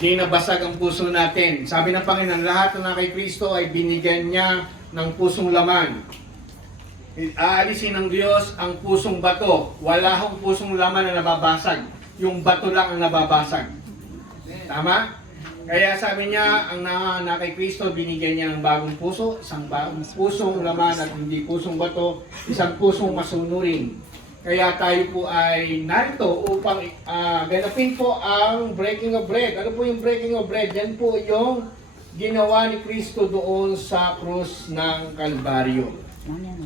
Hindi nabasag ang puso natin. Sabi ng Panginoon, lahat na kay Kristo ay binigyan niya ng pusong laman. Aalisin ng Diyos ang pusong bato. Wala hong pusong laman na nababasag. Yung bato lang ang nababasag. Tama? Kaya sabi niya, ang na kay Kristo, binigyan niya ng bagong puso, isang bagong pusong laman at hindi pusong bato, isang pusong masunurin. Kaya tayo po ay narito upang ganapin po ang breaking of bread. Ano po yung breaking of bread? Yan po yung ginawa ni Kristo doon sa krus ng Kalbaryo.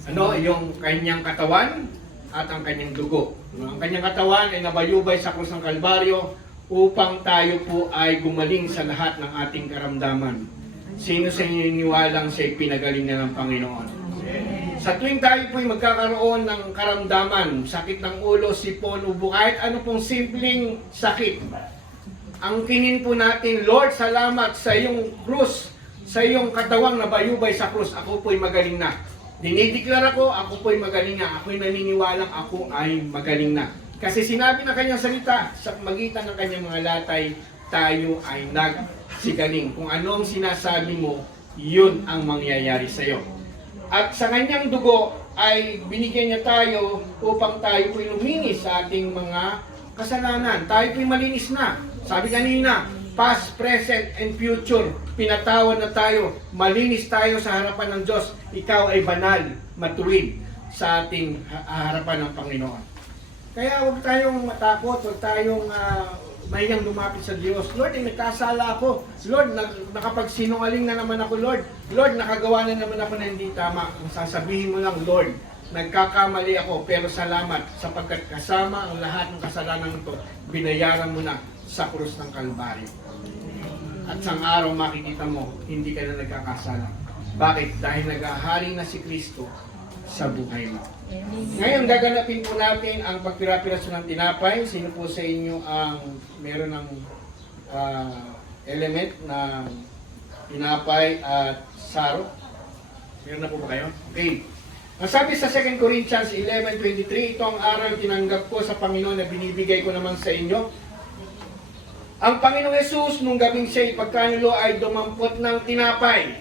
Ano? Yung kanyang katawan at ang kanyang dugo. Ang kanyang katawan ay nabayubay sa krus ng Kalbaryo upang tayo po ay gumaling sa lahat ng ating karamdaman. Sino sa inyo niniwalang siya'y pinagaling na ng Panginoon? Sa tuwing tayo po ay magkakaroon ng karamdaman, sakit ng ulo, sipon, ubo, kahit ano pong simpleng sakit, ang kinin po natin, Lord, salamat sa iyong krus, sa iyong katawang nabayubay sa krus, ako po ay magaling na. Dinideklara ko, ako po ay magaling na. Ako ay naniniwalang ako ay magaling na. Kasi sinabi ng kanyang salita, sa magitan ng kanyang mga latay, tayo ay nagsigaling. Kung ano ang sinasabi mo, yun ang mangyayari sa iyo. At sa kanyang dugo ay binigyan niya tayo upang tayo po'y luminis sa ating mga kasalanan. Tayo po'y malinis na. Sabi kanina, past, present, and future. Pinatawad na tayo. Malinis tayo sa harapan ng Diyos. Ikaw ay banal, matuwid sa ating harapan ng Panginoon. Kaya huwag tayong matakot, huwag tayong mahiyang lumapit sa Diyos. Lord, nagkasala ako. Lord, nakapagsinungaling na naman ako, Lord. Lord, nakagawa na naman ako na hindi tama. Ang sasabihin mo lang, Lord, nagkakamali ako, pero salamat sapagkat kasama ang lahat ng kasalanan ito, binayaran mo na sa krus ng Kalbaryo. At sang araw makikita mo, hindi ka na nagkakasala. Bakit? Dahil naghahari na si Kristo sa buhay mo. Ngayon, gaganapin po natin ang pagpira-piraso ng tinapay. Sino po sa inyo ang meron ng element na tinapay at saro? Meron na po ba kayo? Okay. Ang sabi sa 2 Corinthians 11:23, ito ang aral tinanggap ko sa Panginoon na binibigay ko naman sa inyo. Ang Panginoong Yesus, nung gabing siya ipagkanulo, ay dumampot ng tinapay.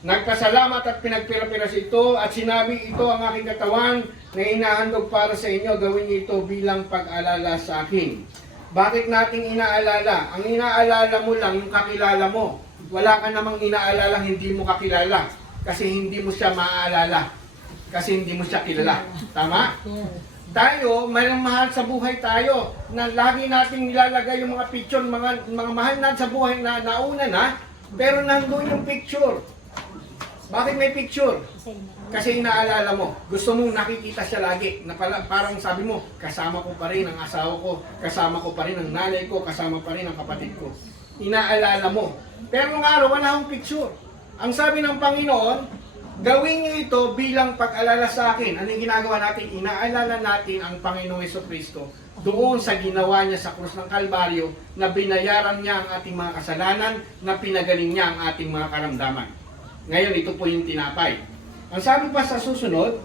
Nagpasalamat at pinagpira-piras ito at sinabi, ito ang aking katawan na inahandog para sa inyo, gawin niyo ito bilang pag-alala sa akin. Bakit nating inaalala? Ang inaalala mo lang yung kakilala mo. Wala ka namang inaalala hindi mo kakilala kasi hindi mo siya maaalala. Kasi hindi mo siya kilala. Tama? Tayo, mayroong mahal sa buhay tayo na lagi nating nilalagay yung mga picture, mga mahal natin sa buhay na nauna na, pero nandun yung picture. Bakit may picture? Kasi inaalala mo. Gusto mong nakikita siya lagi. Na parang sabi mo, kasama ko pa rin ang asawa ko, kasama ko pa rin ang nanay ko, kasama pa rin ang kapatid ko. Inaalala mo. Pero nung araw, wala akong picture. Ang sabi ng Panginoon, gawin niyo ito bilang pag-alala sa akin. Ano yung ginagawa natin? Inaalala natin ang Panginoong Jesucristo doon sa ginawa niya sa krus ng Kalbaryo na binayaran niya ang ating mga kasalanan, na pinagaling niya ang ating mga karamdaman. Ngayon, ito po yung tinapay. Ang sabi pa sa susunod,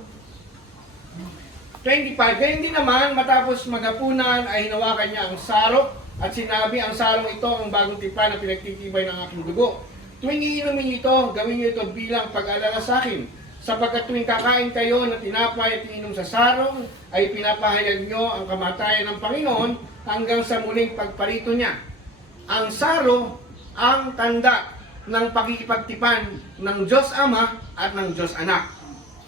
25, ganyan din naman, matapos maghapunan ay hinawakan niya ang sarong at sinabi, ang sarong ito ang bagong tipan na pinagtitibay ng aking dugo. Tuwing iinumin ito, gawin niyo ito bilang pag-alala sa akin. Sapagkat tuwing kakain kayo ng tinapay at iinom sa sarong, ay pinapahayag niyo ang kamatayan ng Panginoon hanggang sa muling pagparito niya. Ang sarong ang tanda ng pagkikipagtipan ng Diyos Ama at ng Diyos Anak.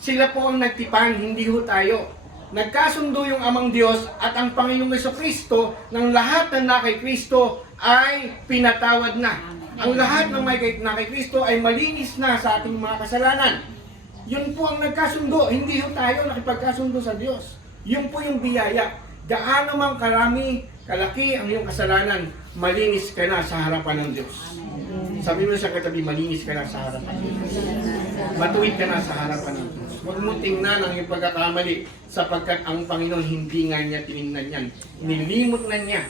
Sila po ang nagtipan, hindi ho tayo. Nagkasundo yung Amang Diyos at ang Panginoong Jesucristo ng lahat ng na kay Kristo ay pinatawad na. Ang lahat ng may na kay Kristo ay malinis na sa ating mga kasalanan. Yun po ang nagkasundo, hindi ho tayo nakipagkasundo sa Diyos. Yun po yung biyaya. Gaano mang karami, kalaki ang iyong kasalanan, malinis ka na sa harapan ng Diyos. Sabi mo sa katabi, malinis ka na sa harapan ng Diyos. Matuwid ka na sa harapan ng Diyos. Huwag mo tingnan ang iyong pagkakamali sapagkat ang Panginoon hindi nga niya tinignan yan. Nilimot na niya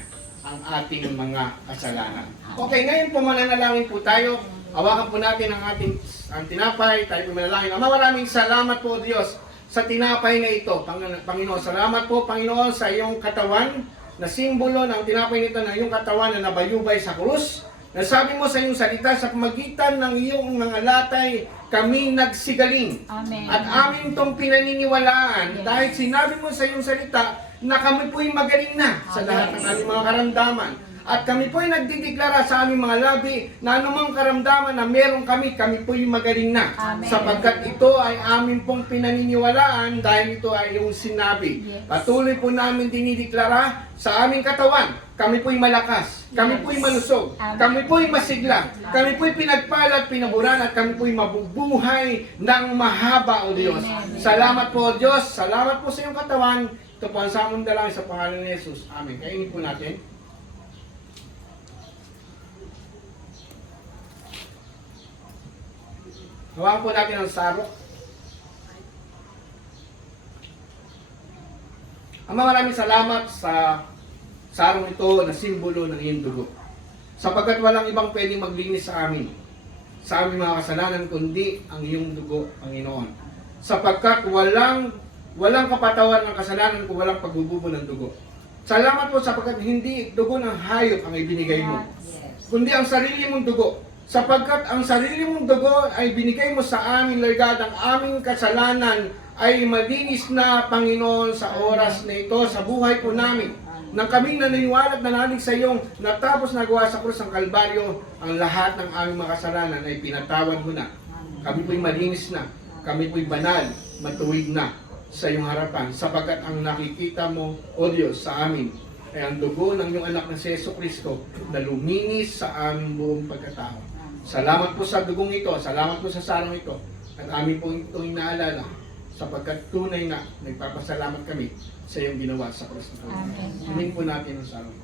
ang ating mga kasalanan. Okay, ngayon po mananalangin po tayo. Hawakan po natin ang ating tinapay. Tayo po manalangin. Ama, maraming salamat po, Diyos, sa tinapay na ito. Panginoon, salamat po, Panginoon, sa iyong katawan na simbolo ng tinapay nito ng iyong katawan na nabayubay sa krus. Nasabi mo sa iyong salita, sa pamagitan ng iyong mga latay, kami nagsigaling. Amen. At amin itong pinaniniwalaan dahil sinabi mo sa iyong salita na kami po'y magaling na sa lahat ng aming mga karamdaman. At kami po'y nagdideklara sa aming mga labi na anumang karamdaman na meron kami po'y magaling na. Amen. Sapagkat ito ay amin pong pinaniniwalaan dahil ito ay iyong sinabi. Yes. Patuloy po namin dinideklara sa aming katawan. Kami po'y malakas, kami Yes. po'y malusog, Amen. kami po'y masigla, kami po'y pinagpala at pinaburan at kami po'y mabubuhay ng mahaba, O Diyos. Amen. Salamat po, O Diyos. Salamat po sa iyong katawan. Ito po ang samong dalangin sa pangalan ni Jesus. Amen. Kainin po natin. Hawakan po natin ang sarok. Ama, maraming salamat sa sarong ito na simbolo ng iyong dugo. Sapagkat walang ibang pwedeng maglinis sa amin, sa aming mga kasalanan, kundi ang iyong dugo, Panginoon. Sapagkat walang kapatawan ng kasalanan kung walang pagbububo ng dugo. Salamat po sapagkat hindi dugo ng hayop ang ibinigay mo, kundi ang sarili mong dugo. Sapagkat ang sarili mong dugo ay binigay mo sa amin, Lord God, ang aming kasalanan ay malinis na, Panginoon, sa oras na ito, sa buhay po namin. Nang kaming naniniwala at nanalig sa iyong natapos nagawa sa krus ng Kalbaryo, ang lahat ng aming mga kasalanan ay pinatawad mo na. Kami po'y malinis na, kami po'y banal, matuwid na sa iyong harapan, sapagkat ang nakikita mo, O Diyos, sa amin ay ang dugo ng iyong anak na si Jesucristo na luminis sa aming buong pagkatao. Salamat po sa dugong ito, salamat po sa sarong ito, at amin po itong inaalala, sapagkat tunay na nagpapasalamat kami sa iyong ginawa sa krus ng Kalbaryo. Amen. Hiling po natin ang sarong.